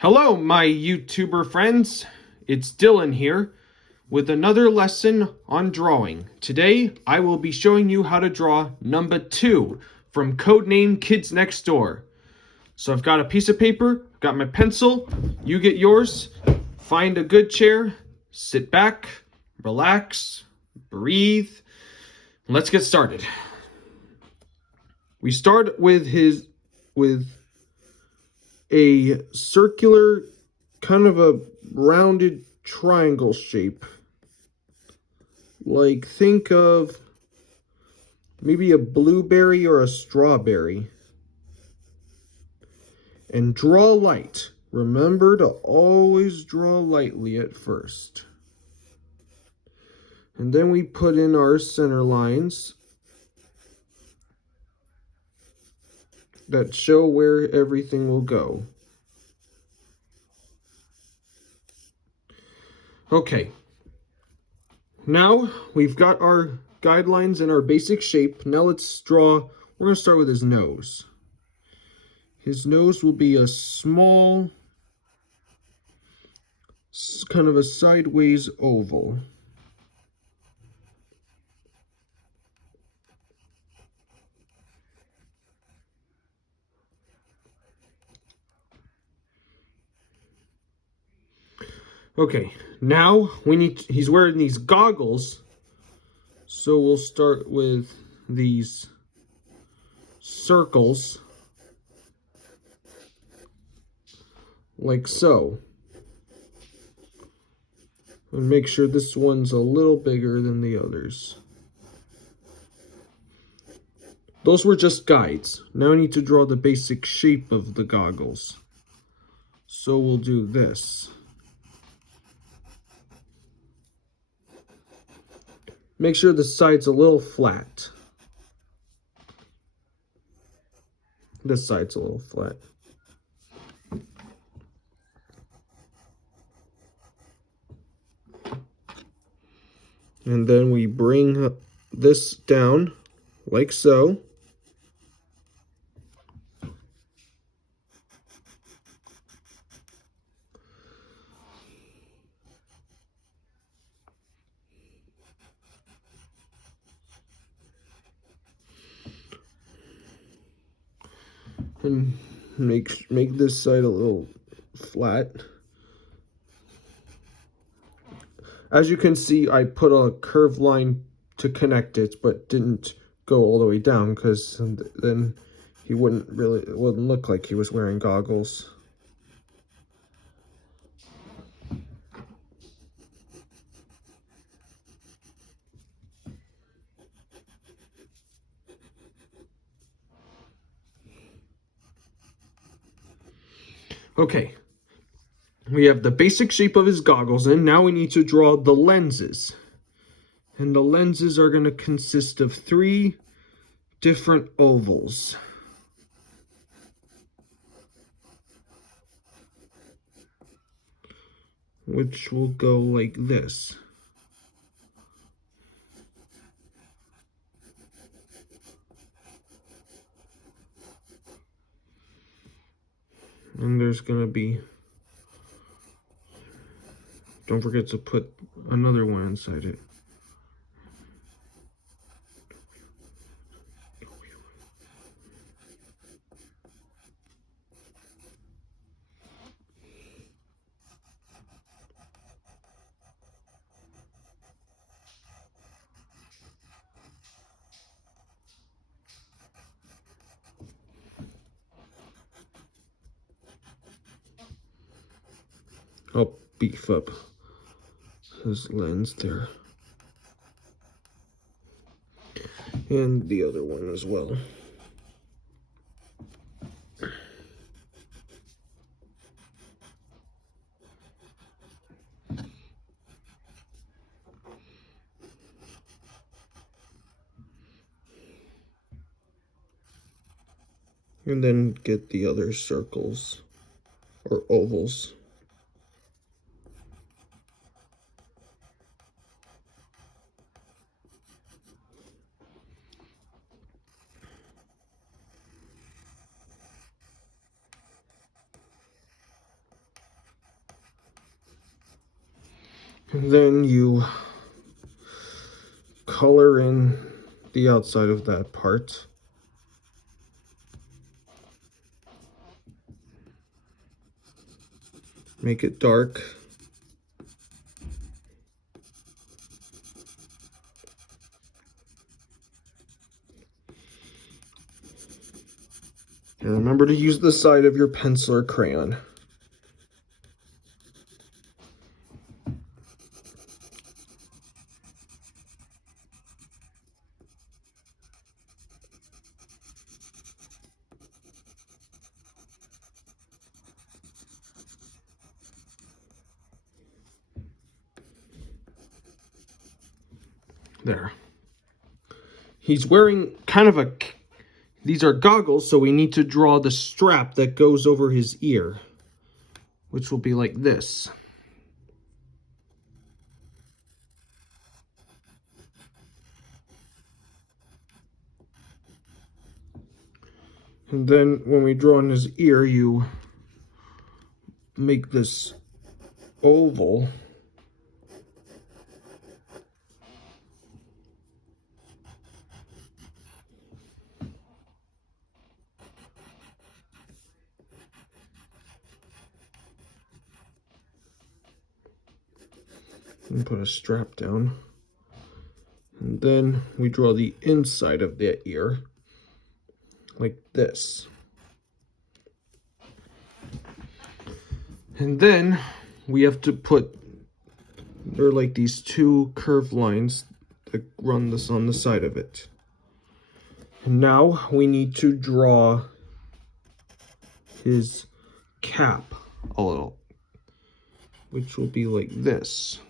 Hello, my YouTuber friends. It's Dylan here with another lesson on drawing. Today, I will be showing you how to draw Numbuh 2 from Codename Kids Next Door. So I've got a piece of paper, got my pencil, you get yours. Find a good chair, sit back, relax, breathe. Let's get started. We start with a circular, kind of a rounded triangle shape. Like, think of maybe a blueberry or a strawberry. And draw light. Remember to always draw lightly at first. And then we put in our center lines that show where everything will go. Okay, now we've got our guidelines and our basic shape. Now let's draw, we're going to start with his nose. His nose will be a small, kind of a sideways oval. Okay, now he's wearing these goggles, so we'll start with these circles, like so. And make sure this one's a little bigger than the others. Those were just guides. Now I need to draw the basic shape of the goggles. So we'll do this. Make sure the side's a little flat. This side's a little flat. And then we bring this down like so. And make this side a little flat. As you can see, I put a curved line to connect it, but didn't go all the way down, because then it wouldn't look like he was wearing goggles. Okay, we have the basic shape of his goggles, and now we need to draw the lenses. And the lenses are going to consist of 3 different ovals. Which will go like this. And there's going to be, don't forget to put another one inside it. I'll beef up his lens there. And the other one as well. And then get the other circles or ovals. And then you color in the outside of that part. Make it dark. And remember to use the side of your pencil or crayon. There. He's wearing kind of a... These are goggles, so we need to draw the strap that goes over his ear, which will be like this. And then when we draw on his ear, you make this oval. And put a strap down. And then we draw the inside of the ear, like this. And then we have to put, there are like these two curved lines that run this on the side of it. And now we need to draw his cap a little, which will be like this.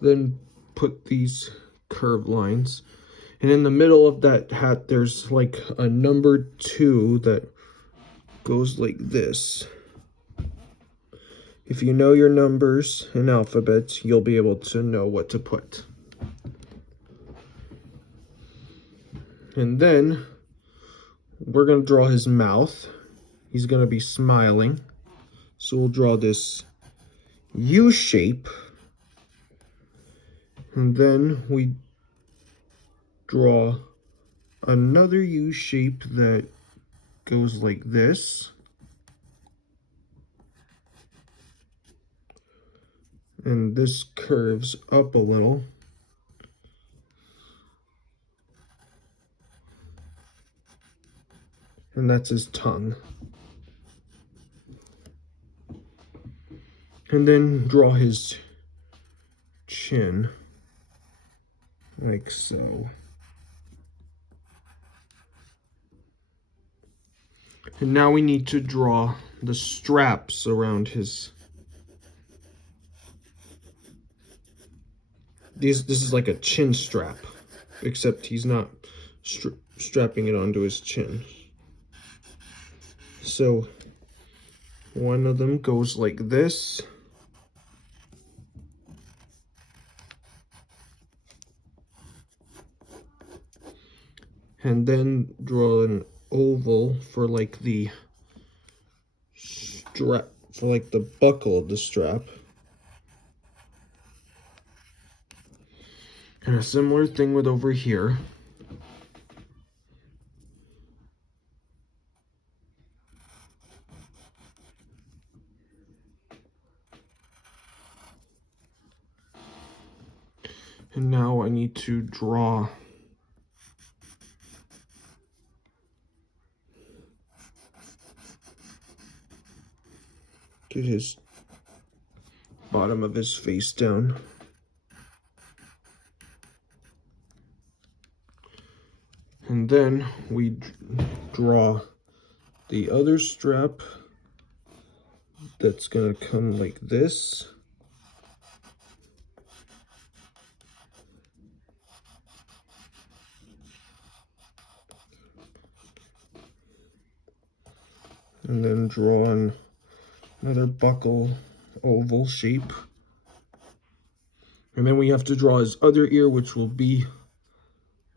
Then put these curved lines, and in the middle of that hat there's like a number 2 that goes like this. If you know your numbers and alphabets, you'll be able to know what to put. And then we're going to draw his mouth. He's going to be smiling, so we'll draw this U shape. And then we draw another U shape that goes like this. And this curves up a little. And that's his tongue. And then draw his chin. Like so. And now we need to draw the straps around his... This is like a chin strap, except he's not strapping it onto his chin. So one of them goes like this. And then draw an oval for like the strap, for like the buckle of the strap. And a similar thing with over here. And now I need to draw get his bottom of his face down. And then we draw the other strap that's gonna come like this. And then draw another buckle oval shape. And then we have to draw his other ear, which will be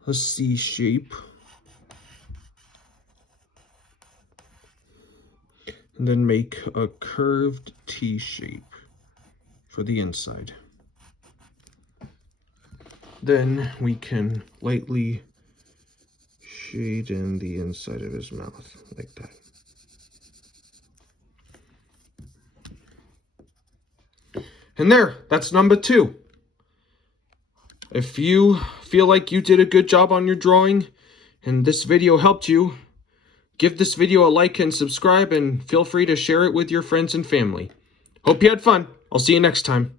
a C shape. And then make a curved T shape for the inside. Then we can lightly shade in the inside of his mouth, like that. And there, that's number 2. If you feel like you did a good job on your drawing and this video helped you, give this video a like and subscribe, and feel free to share it with your friends and family. Hope you had fun. I'll see you next time.